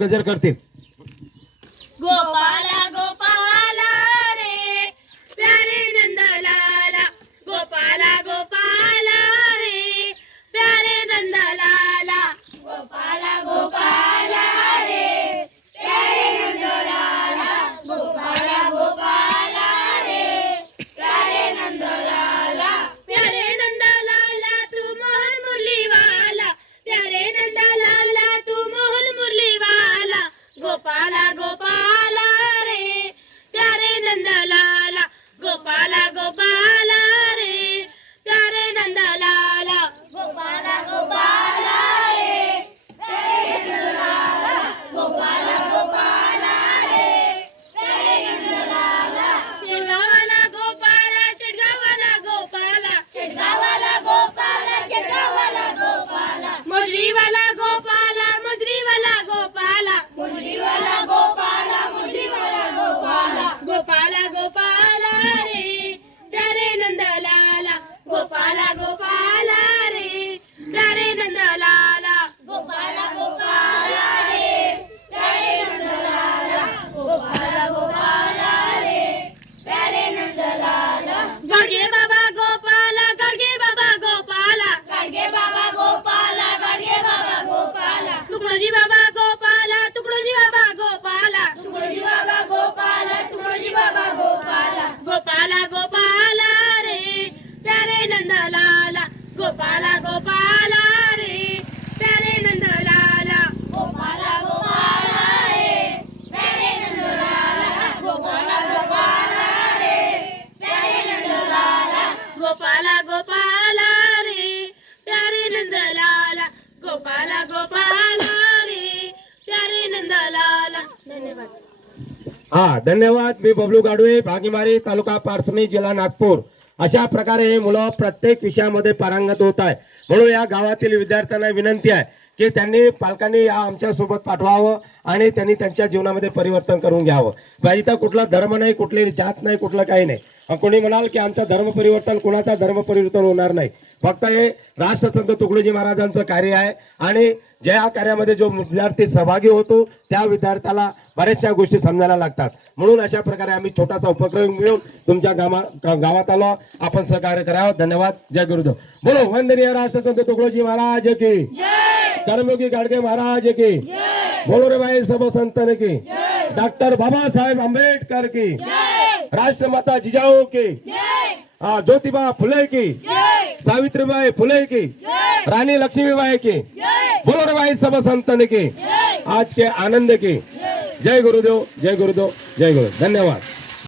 गजर करतील. गोपाला गोपाला. गोपाला गोपाला रे प्यारे नंदलाला। गोपाला गोपाला रे प्यारे नंदलाला। गोपाला गोपाला रे प्यारे नंदलाला। गोपाला गोपाला रे प्यारे नंदलाला। गोपाला गोपाला रे प्यारे नंदलाला। धन्यवाद। हा धन्यवाद। मी बबलू गाडवे भागीमारी तालुका पारसणी जिल्हा नागपूर। अशा प्रकारे हे मुलं प्रत्येक विषयामध्ये पारंगत होत आहे. म्हणून या गावातील विद्यार्थ्यांना विनंती आहे की त्यांनी पालकांनी या आमच्यासोबत पाठवावं आणि त्यांनी त्यांच्या जीवनामध्ये परिवर्तन करून घ्यावं. बा इथं कुठला धर्म नाही कुठली जात नाही कुठलं काही नाही. कोणी म्हणाल की आमचं धर्म परिवर्तन कोणाचा धर्म परिवर्तन होणार नाही. फक्त हे राष्ट्रसंत तुकडोजी महाराजांचं कार्य आहे. आणि ज्या कार्यामध्ये जो विद्यार्थी सहभागी होतो त्या विद्यार्थ्याला बऱ्याचशा गोष्टी समजायला लागतात. म्हणून अशा प्रकारे आम्ही छोटासा उपक्रम मिळून तुमच्या गावा गावात आलो. आपण सहकार्य करावं. धन्यवाद. जय गुरुदेव. बोलो वंदनीय राष्ट्रसंत तुकडोजी महाराज की. कर्मयोगी गाडगे महाराज की. बोलो रे भाई सब संतन की. डॉक्टर बाबासाहेब आंबेडकर की. राष्ट्रमाता जिजाऊ की। ज्योतिबा फुले की। सावित्रीबाई फुले की। रानी लक्ष्मीबाई की। बोलो रे भाई सब संतन की आज के आनंद की। जय। गुरुदेव जय गुरुदेव जय गुरु धन्यवाद।